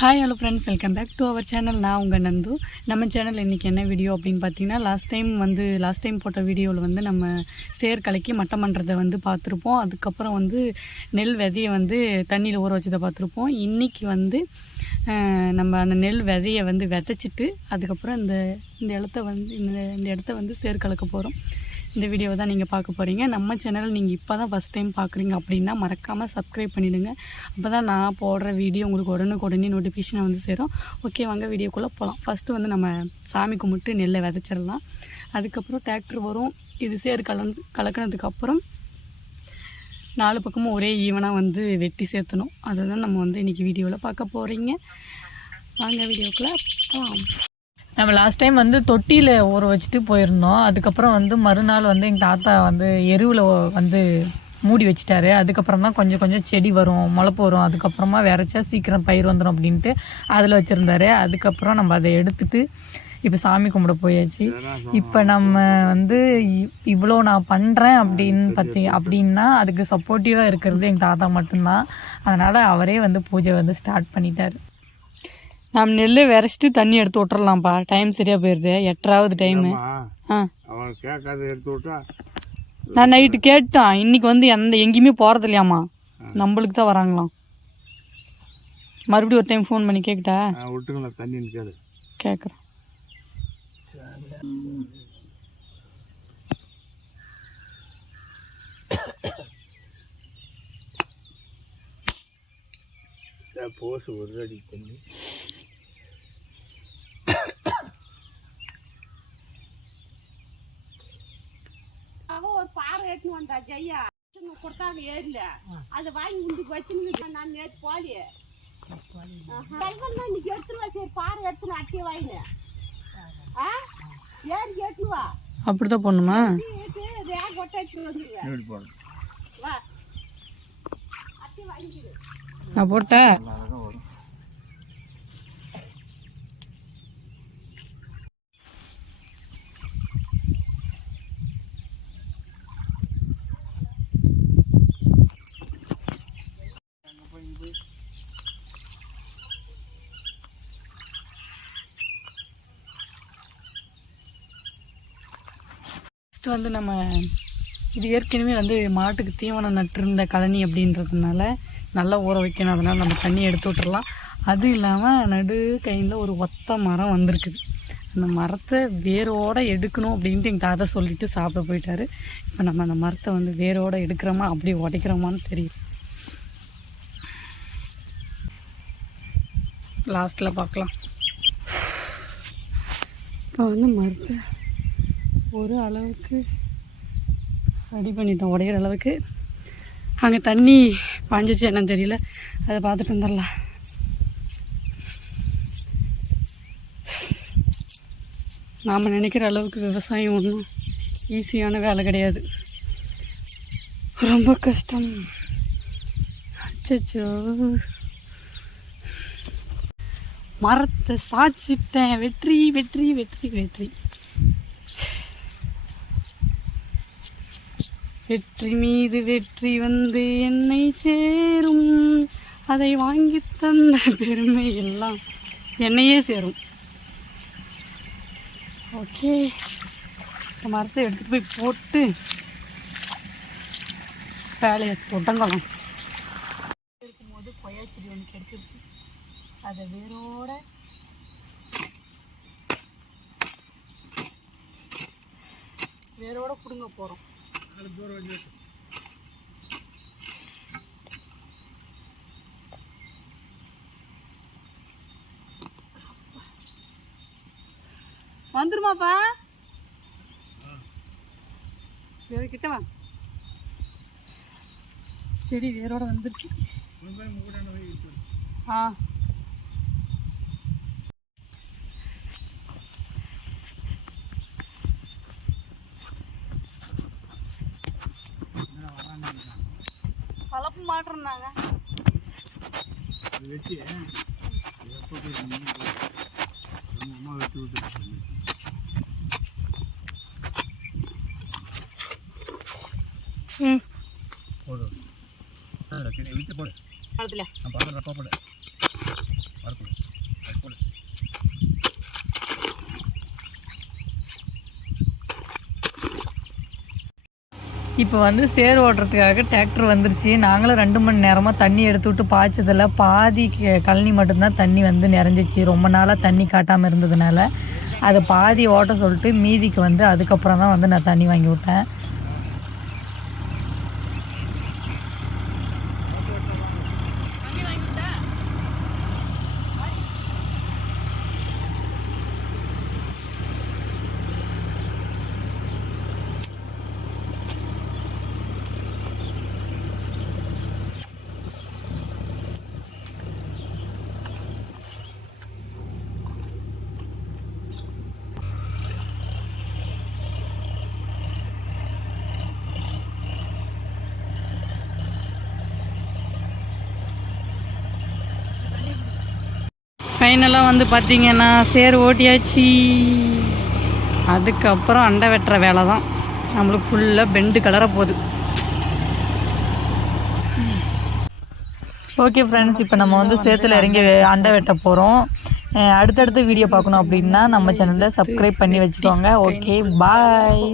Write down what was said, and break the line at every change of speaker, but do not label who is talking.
Hi hello friends welcome back to our channel நான் உங்கள் நந்து. நம்ம சேனல் இன்றைக்கி என்ன வீடியோ அப்படின்னு பார்த்தீங்கன்னா லாஸ்ட் டைம் வந்து லாஸ்ட் டைம் போட்ட வீடியோவில் வந்து நம்ம சேர் கலக்கி மட்டம் பண்ணுறதை வந்து பார்த்துருப்போம். அதுக்கப்புறம் வந்து நெல் விதையை வந்து தண்ணியில் ஊற வச்சதை பார்த்துருப்போம். இன்றைக்கி வந்து நம்ம அந்த நெல் விதையை வந்து விதைச்சிட்டு அதுக்கப்புறம் இந்த இந்த இடத்த வந்து இந்த இந்த இடத்த வந்து சேர் கலக்க போகிறோம் இந்த வீடியோவை தான் நீங்கள் பார்க்க போகிறீங்க நம்ம சேனல் நீங்கள் இப்போ தான் ஃபஸ்ட் டைம் பார்க்குறீங்க அப்படின்னா மறக்காமல் சப்ஸ்கிரைப் பண்ணிவிடுங்க அப்போ தான் நான் போடுற வீடியோ உங்களுக்கு உடனுக்குடனே உடனே நோட்டிஃபிகேஷன் வந்து சேரும். ஓகே வாங்க வீடியோக்குள்ளே போகலாம் ஃபஸ்ட்டு வந்து நம்ம சாமி கும்பிட்டு நெல்லை விதைச்சிடலாம். அதுக்கப்புறம் டிராக்டர் வரும். இது சேர் கலந்து கலக்கினதுக்கப்புறம் நாலு பக்கமும் ஒரே ஈவனாக வந்து வெட்டி சேர்த்தணும். அதை தான் நம்ம வந்து இன்றைக்கி வீடியோவில் பார்க்க போகிறீங்க வாங்க வீடியோக்குள்ளே போகலாம்
நம்ம லாஸ்ட் டைம் வந்து தொட்டியில் ஊற வச்சுட்டு போயிருந்தோம். அதுக்கப்புறம் வந்து மறுநாள் வந்து எங்கள் தாத்தா வந்து எருவில் வந்து மூடி வச்சிட்டாரு. அதுக்கப்புறம் தான் கொஞ்சம் கொஞ்சம் செடி வரும் முளைப்பு வரும். அதுக்கப்புறமா விரைச்சா சீக்கிரம் பயிர் வந்துடும் அப்படின்ட்டு அதில் வச்சுருந்தாரு. அதுக்கப்புறம் நம்ம அதை எடுத்துட்டு இப்போ சாமி கும்பிட போயாச்சு. இப்போ நம்ம வந்து இ- இவ்வளோ நான் பண்ணுறேன் அப்படின்னு பார்த்தி அப்படின்னா அதுக்கு சப்போர்ட்டிவாக இருக்கிறது எங்கள் தாத்தா மட்டும்தான். அதனால் அவரே வந்து பூஜை வந்து ஸ்டார்ட் பண்ணிட்டார்.
நாம் நெல் விரைச்சிட்டு தண்ணி எடுத்து விட்டுறலாம்ப்பா. டைம் சரியாக போயிடுது எட்டராவது டைமு ஆ.
அவன் கேட்காத எடுத்து விட்டா?
நான் நைட்டு கேட்டான். இன்னைக்கு வந்து எந்த எங்கேயுமே போகிறது இல்லையாம்மா. நம்மளுக்கு தான் வராங்களாம். மறுபடியும் ஒரு டைம் ஃபோன் பண்ணி கேட்கட்டா
நான் விட்டுங்களா தண்ணின்னு கேளு
கேட்குறேன்
போஸ் ஒரு அடி தண்ணி
அவன் எடுத்துன்னு வந்தா ஜெய்யா கொடுத்தாங்க ஏரில அதை வாங்கி உண்டுக்கு வச்சுன்னு நான் நேற்று போலியே. கல்வன் இன்னைக்கு எடுத்துருவா சரி பாறை எடுத்துன்னு அட்டி வாங்கினு ஆ? ஏறி எடுத்துன்னு வா.
அப்படி தான் போடணுமா
இது ரேக் ஒட்ட எடுத்துன்னு வந்துருவேன். வா. அட்டி
நான் போட்டேன்
அழகாக வரும்
ஃபஸ்ட்டு வந்து நம்ம இது ஏற்கனவே வந்து மாட்டுக்கு தீவனம் நட்டிருந்த கழனி அப்படின்றதுனால நல்லா ஊற வைக்கணும். அதனால் நம்ம தண்ணி எடுத்து விட்டுறலாம். அது இல்லாமல் நடு கையில் ஒரு ஒத்த மரம் வந்திருக்குது. அந்த மரத்தை வேரோட எடுக்கணும் அப்படின்ட்டு எங்கள் தாத்தா சொல்லிட்டு சாப்பிட போயிட்டாரு. இப்போ நம்ம அந்த மரத்தை வந்து வேரோடு எடுக்கிறோமா அப்படி உடைக்கிறோமான்னு தெரியும் லாஸ்ட்டில் பார்க்கலாம். இப்போ வந்து மரத்தை ஒரு அளவுக்கு ரெடி பண்ணிட்டோம். உடையிற அளவுக்கு. அங்கே தண்ணி பாஞ்சிச்சு என்னன்னு தெரியல. அதை பார்த்துட்டு வந்துடலாம். நாம் நினைக்கிற அளவுக்கு விவசாயம் ஒன்றும் ஈஸியான வேலை கிடையாது. ரொம்ப கஷ்டம். அச்சச்சோ. மரத்தை சாச்சிட்டேன் வெற்றி வெற்றி வெற்றி வெற்றி. வெற்றி மீது வெற்றி வந்து என்னை சேரும். அதை வாங்கி தந்த பெருமை எல்லாம் என்னையே சேரும். ஓகே. இந்த மரத்தை எடுத்துகிட்டு போய் போட்டு வேலையை தொடங்கலாம். இருக்கும்போது கொய்யா செடி ஒன்று கிடச்சிருச்சு. அதை வேரோட வேரோட பிடுங்க போகிறோம் வந்துருமாப்பா? சரி கிட்ட வா. செடி வேரோட வந்துருச்சு. ஆ. கலப்பு
போய் நம்ம அம்மா வெட்டி விட்டு
ம்
போதும் விட்டு போடு. நான் பார்க்குறேன் பாப்பட வரக்கூடாது அது போடு
இப்போ வந்து சேர் ஓட்டுறதுக்காக டிராக்டர் வந்துருச்சு. நாங்களும் ரெண்டு மணி நேரமாக தண்ணி எடுத்து விட்டு பாய்ச்சதில் பாதி க- கழனி மட்டும்தான் தண்ணி வந்து நிறைஞ்சிச்சு. ரொம்ப நாளாக தண்ணி காட்டாமல் இருந்ததுனால. அதை பாதி ஓட்ட சொல்லிட்டு மீதிக்கு வந்து அதுக்கப்புறம் தான் வந்து நான் தண்ணி வாங்கி விட்டேன்.
ஃபைனலாக வந்து பார்த்தீங்கன்னா சேர் ஓட்டியாச்சு. அதுக்கப்புறம் அண்டை வெட்டுற வேலை தான் நம்மளுக்கு ஃபுல்லாக பெண்டு கலர போகுது.
ஓகே ஃப்ரெண்ட்ஸ் இப்போ நம்ம வந்து சேத்துல இறங்கி அண்டை வெட்ட போகிறோம் அடுத்தடுத்த வீடியோ பார்க்கணும் அப்படின்னா நம்ம சேனலில் சப்ஸ்கிரைப் பண்ணி வச்சுக்கோங்க. Okay bye